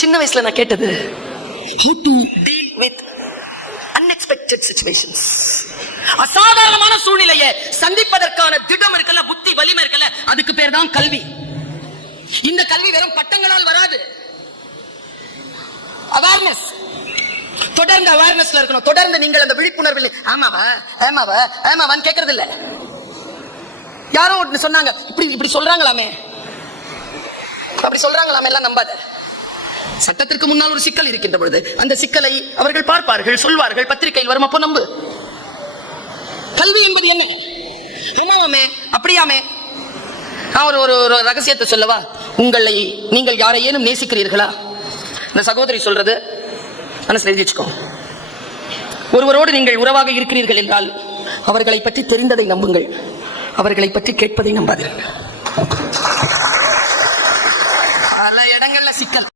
சின்ன வயசுல நான் கேட்டது, how to deal with unexpected situations. அசாதாரணமான சூழ்நிலையை சந்திப்பதற்கான திடம் இருக்கல, புத்தி வலிமை இருக்கல, அதுக்கு பேர் தான் கல்வி. இந்த கல்வி வெறும் பட்டங்களால் வராது. அவேர்னஸ், தொடர்ந்து அவேர்னஸ்ல இருக்கணும். தொடர்ந்து நீங்கள் அந்த விழிப்புணர்வில் ஆமாவா ஆமாவா ஆமாவான்னு கேட்கறது இல்ல. யாரோ ஒன்று சொன்னாங்க, இப்படி சொல்றாங்களாமே, அப்படி சொல்றாங்களாமே எல்லாம் நம்பாத. சட்டத்திற்கு முன்னால் ஒரு சிக்கல் இருக்கின்ற பொழுது அந்த சிக்கலை அவர்கள் பார்ப்பார்கள், சொல்வார்கள், பத்திரிகையில் வரும், அப்போ நம்பு. கல்வி என்பது என்ன? என்னவாமே அப்படியாமே. நான் ஒரு ரகசியத்தை சொல்லவா? நீங்கள் யாரையேனும் நேசிக்கிறீர்களா? இந்த சகோதரி சொல்றது மனசுல எழுதி வச்சுக்கோ. ஒருவரோடு நீங்கள் உறவாக இருக்கிறீர்கள் என்றால் அவர்களை பற்றி தெரிந்ததை நம்புங்கள், அவர்களை பற்றி கேட்பதை நம்பாதீர்கள். பல இடங்கள்ல சிக்கல்.